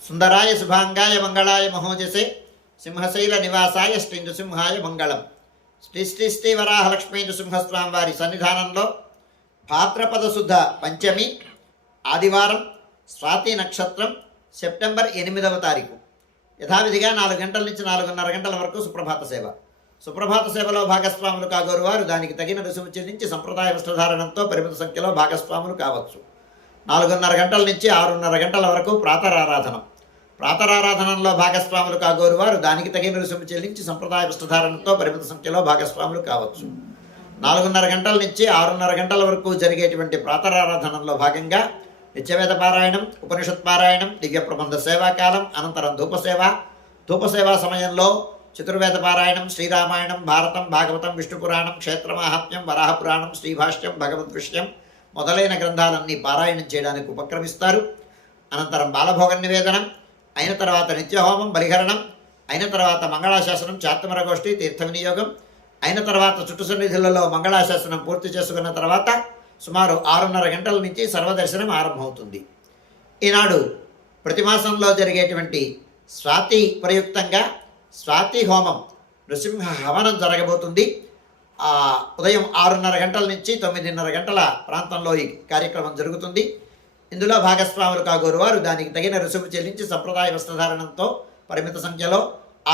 సుందరాయ శుభాంగాయ మంగళాయ మహోజసే సింహశైల నివాసాయ శ్రీ నృసింహాయ మంగళం. శ్రీ శ్రీ శ్రీ వరాహలక్ష్మీ నృసింహస్వామి వారి సన్నిధానంలో భాద్రపద శుద్ధ పంచమి ఆదివారం స్వాతి నక్షత్రం సెప్టెంబర్ 8వ తారీఖు యథావిధిగా 4 గంటల నుంచి 4:30 గంటల వరకు సుప్రభాత సేవ. సుప్రభాత సేవలో భాగస్వాములు కాగోరు వారు దానికి తగిన రుసుము చెల్లించి సంప్రదాయ వస్త్రధారణంతో పరిమిత సంఖ్యలో భాగస్వాములు కావచ్చు. 4:30 గంటల నుంచి 6:30 గంటల వరకు ప్రాతరారాధనం. ప్రాతరారాధనంలో భాగస్వాములు కాగోరు వారు దానికి తగిన రుసుము చెల్లించి సంప్రదాయ వస్త్రధారణతో పరిమిత సంఖ్యలో భాగస్వాములు కావచ్చు. 4:30 గంటల నుంచి 6:30 గంటల వరకు జరిగేటువంటి ప్రాతరారాధనంలో భాగంగా నిత్యవేద పారాయణం, ఉపనిషత్ పారాయణం, దివ్య ప్రబంధ సేవాకాలం, అనంతరం ధూపసేవా సమయంలో చతుర్వేద పారాయణం, శ్రీరామాయణం, భారతం, భాగవతం, విష్ణుపురాణం, క్షేత్రమాహాత్మ్యం, వరాహపురాణం, శ్రీభాష్యం, భగవద్విషయం మొదలైన గ్రంథాలన్నీ పారాయణం చేయడానికి ఉపక్రమిస్తారు. అనంతరం బాలభోగ నివేదనం అయిన తర్వాత నిత్యహోమం, బలిహరణం అయిన తర్వాత మంగళాశాసనం, చాత్తమర గోష్ఠి, తీర్థ వినియోగం అయిన తర్వాత చుట్టు సన్నిధులలో మంగళాశాసనం పూర్తి చేసుకున్న తర్వాత సుమారు 6:30 గంటల నుంచి సర్వదర్శనం ఆరంభమవుతుంది. ఈనాడు ప్రతి మాసంలో జరిగేటువంటి స్వాతి ప్రయుక్తంగా స్వాతి హోమం, నృసింహ హవనం జరగబోతుంది. ఉదయం 6:30 గంటల నుంచి 9:30 గంటల ప్రాంతంలో ఈ కార్యక్రమం జరుగుతుంది. ఇందులో భాగస్వాములు కాగోరు వారు దానికి తగిన రుసుము చెల్లించి సంప్రదాయ వస్త్రధారణంతో పరిమిత సంఖ్యలో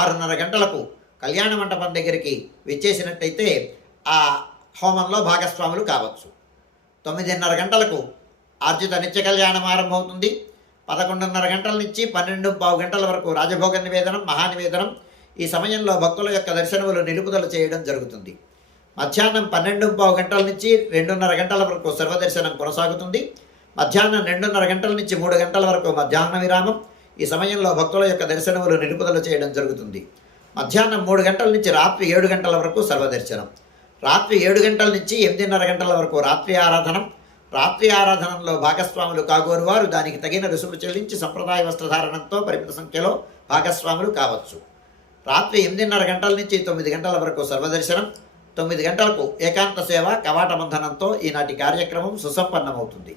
6:30 గంటలకు కళ్యాణ మంటపం దగ్గరికి విచ్చేసినట్టయితే ఆ హోమంలో భాగస్వాములు కావచ్చు. 9:30 గంటలకు ఆర్జిత నిత్య కళ్యాణం ఆరంభమవుతుంది. 11:30 గంటల నుంచి 12:15 గంటల వరకు రాజభోగ నివేదనం, మహానివేదనం. ఈ సమయంలో భక్తుల యొక్క దర్శనములు నిలుపుదల చేయడం జరుగుతుంది. మధ్యాహ్నం 12:15 గంటల నుంచి 2:30 గంటల వరకు సర్వదర్శనం కొనసాగుతుంది. మధ్యాహ్నం 2:30 గంటల నుంచి 3 గంటల వరకు మధ్యాహ్న విరామం. ఈ సమయంలో భక్తుల యొక్క దర్శనములు నిలుపుదల చేయడం జరుగుతుంది. మధ్యాహ్నం 3 గంటల నుంచి రాత్రి 7 గంటల వరకు సర్వదర్శనం. రాత్రి 7 గంటల నుంచి 8:30 గంటల వరకు రాత్రి ఆరాధనం. రాత్రి ఆరాధనలో భాగస్వాములు కాగోరు వారు దానికి తగిన రుసుము చెల్లించి సంప్రదాయ వస్త్రధారణంతో పరిమిత సంఖ్యలో భాగస్వాములు కావచ్చు. రాత్రి 8:30 గంటల నుంచి 9 గంటల వరకు సర్వదర్శనం. 9 గంటలకు ఏకాంత సేవ కవాట బంధనంతో ఈనాటి కార్యక్రమం సుసంపన్నమవుతుంది.